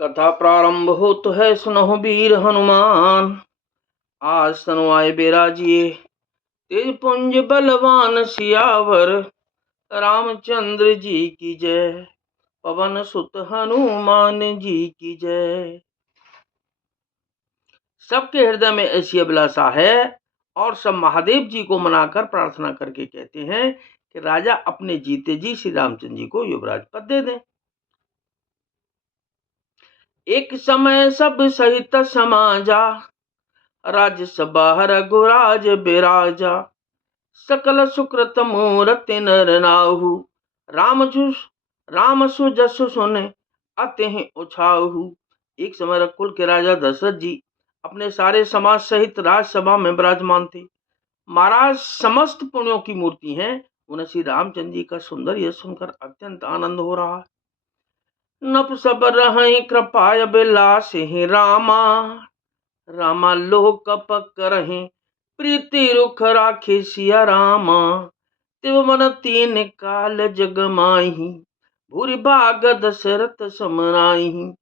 कथा प्रारंभ हो तो है, सुनो वीर हनुमान। आज सनो आए बेराजिए, तेज पुंज बलवान सियावर। रामचंद्र जी की जय, पवन सुत हनुमान जी की जय। सबके हृदय में ऐसी अभिलाषा है और सब महादेव जी को मनाकर प्रार्थना करके कहते हैं कि राजा अपने जीते जी श्री रामचंद्र जी को युवराज पद दे दें। एक समय सब सहित समाजा, राज्यसभा रघुराज बिराजा। सकल सुकृत मूरति नर नाहु, राम सुजसु सुने अतिहि उछाहु। एक समय रघुकुल के राजा दशरथ जी अपने सारे समाज सहित राजसभा में विराजमान थे। महाराज समस्त पुण्यों की मूर्ति हैं, उन्हें श्री रामचंद्र जी का सुंदर यह सुनकर अत्यंत आनंद हो रहा है। नप सब रहि कृपाय बिलासिहि रामा, रामा लोक पकरहि प्रीति रुख राखे सिया रामा। तिव मन तीन काल जग माही, भूरि भाग दशरथ समनाही।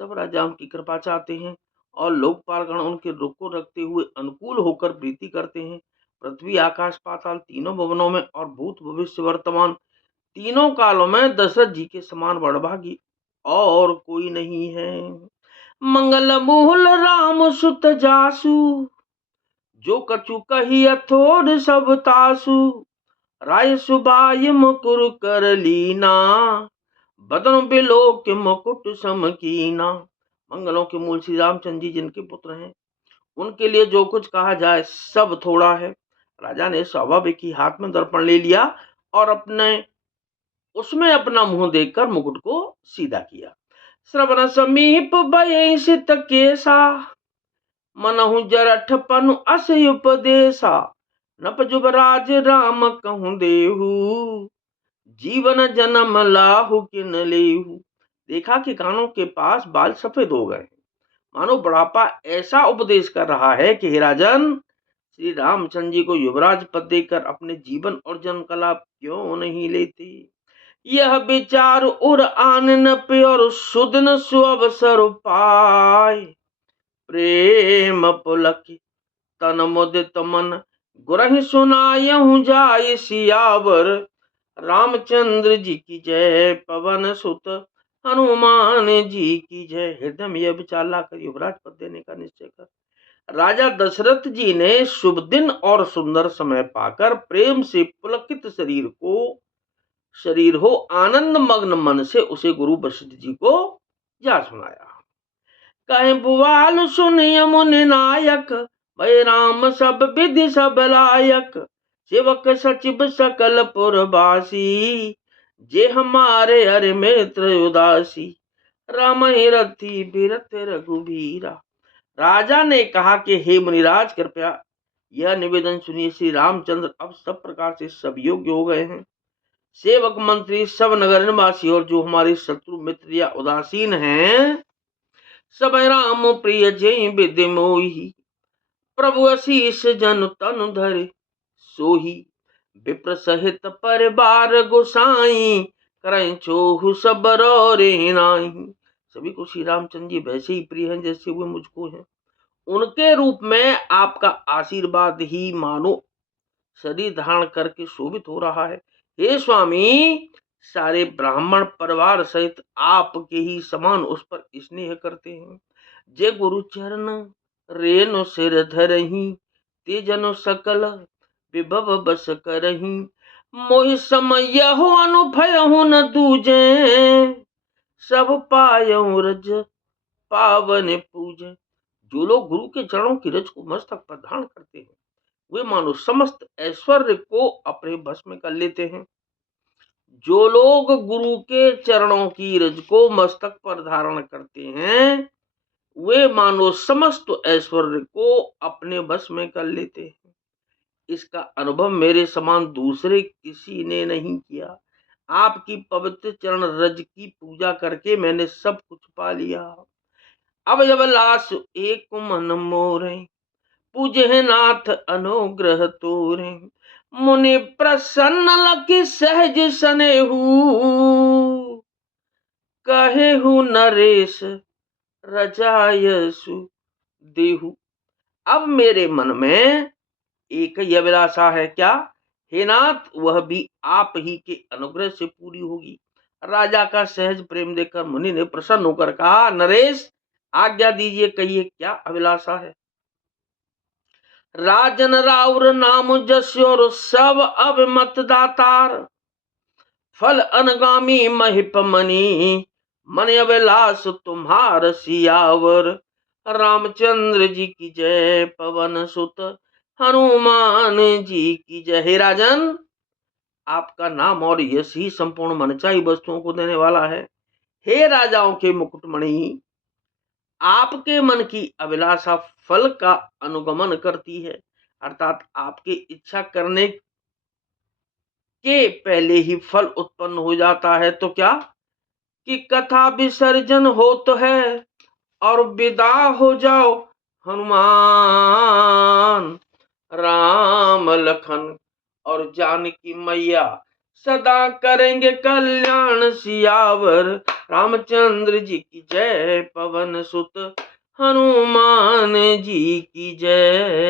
सब राजाओं की कृपा चाहते हैं और लोकपालगण उनके रुख को रखते हुए अनुकूल होकर प्रीति करते हैं। पृथ्वी आकाश पाताल तीनों भवनों में और भूत भविष्य वर्तमान तीनों कालों में दशरथ जी के समान बड़भागी और कोई नहीं है। मंगल मूल राम सुत जासु, जो कछु कही अथोर सब तासु। राय सुबाय मुकुर कर लीना, बदन बिलो के मुकुट समकीना। मंगलों के मूल श्री रामचंद्र जी जिनके पुत्र हैं, उनके लिए जो कुछ कहा जाए सब थोड़ा है। राजा ने स्वाभाविक ही हाथ में दर्पण ले लिया और उसमें अपना मुंह देखकर मुकुट को सीधा किया। श्रवण समीप भय सित केसा, मनहु जरठ पनु अस उपदेशा। नप जुबराज राम कहूँ देहु, जीवन जन्म लाहु किन लेहु। देखा कि कानों के पास बाल सफेद हो गए, मानो बुढ़ापा ऐसा उपदेश कर रहा है कि हे राजन, श्री रामचंद्र जी को युवराज पद देकर अपने जीवन और जन्म का लाभ क्यों नहीं लेते। यह विचार उर आनन पे और सुदन सुअवसर पाय। प्रेम पुलक तन मुदित मन, गुरहि सुनायहु जाय सियावर। रामचंद्र जी की जय, पवन सुत हनुमान जी की जय। हृदय में यह विचार लाकर युवराज पद देने का निश्चय कर राजा दशरथ जी ने शुभ दिन और सुंदर समय पाकर प्रेम से पुलकित शरीर हो आनंद मग्न मन से उसे गुरु वशिष्ठ जी को जा सुनाया। कहे बुआल सुनिय मुनि नायक, भय राम सब विधि सब लायक। सेवक सचिव सकल पुरवासी, जे हमारे हरि मित्र उदासी। राम रथी बिरथ रघुबीरा। राजा ने कहा कि हे मुनिराज, कृपया यह निवेदन सुनिए, श्री रामचंद्र अब सब प्रकार से सब योग्य हो गए हैं। सेवक मंत्री सब नगर निवासी और जो हमारे शत्रु मित्र या उदासीन हैं, सब राम प्रिय जय विधि मोही। प्रभु आशीष जन तनु धरे सोही, विप्र सहित परिवार गोसाई। करें छोहु सब रे नाई। सभी को श्री रामचंद्र जी वैसे ही प्रिय हैं जैसे वे मुझको हैं। उनके रूप में आपका आशीर्वाद ही मानो शरीर धारण करके शोभित हो रहा है। हे स्वामी, सारे ब्राह्मण परिवार सहित आपके ही समान उस पर स्नेह करते हैं। जे गुरु चरण रेनु सिर धरहि, ते जनु सकल विभव बस करहि। मोहि समय हो अनुभय हो न दूजे, सब पायऊ रज पावन पूजे। जो लोग गुरु के चरणों की रज को मस्तक पर धारण करते हैं, वे मानो समस्त ऐश्वर्य को अपने बस में कर लेते हैं। जो लोग गुरु के चरणों की रज को मस्तक पर धारण करते हैं, वे मानो समस्त ऐश्वर्य को अपने बस में कर लेते हैं। इसका अनुभव मेरे समान दूसरे किसी ने नहीं किया। आपकी पवित्र चरण रज की पूजा करके मैंने सब कुछ पा लिया। अब जब लाश एक मन मोरे, पूजे नाथ अनुग्रह तोरे। मुनि प्रसन्न लखि सहज सनेहु, कहेहु नरेश रजायसु देहु। अब मेरे मन में एक ही अभिलाषा है, क्या? हे नाथ, वह भी आप ही के अनुग्रह से पूरी होगी। राजा का सहज प्रेम देखकर मुनि ने प्रसन्न होकर कहा, नरेश, आज्ञा दीजिए, कहिए क्या अभिलाषा है। राजन राउर नाम जस्योर सब अभिमत दातार, फल अनगामी महिप मनी, मन अभिलाष तुम्हार सियावर। रामचंद्र जी की जय, पवन सुत हनुमान जी की जय। हे राजन, आपका नाम और यश ही संपूर्ण मनचाही वस्तुओं को देने वाला है। हे राजाओं के मुकुटमणि, आपके मन की अभिलाषा फल का अनुगमन करती है, अर्थात आपकी इच्छा करने के पहले ही फल उत्पन्न हो जाता है। तो क्या कि कथा विसर्जन हो तो है और विदा हो जाओ हनुमान। राम लखन और जानकी मैया सदा करेंगे कल्याण सियावर। रामचंद्र जी की जय, पवन सुत हनुमान जी की जय।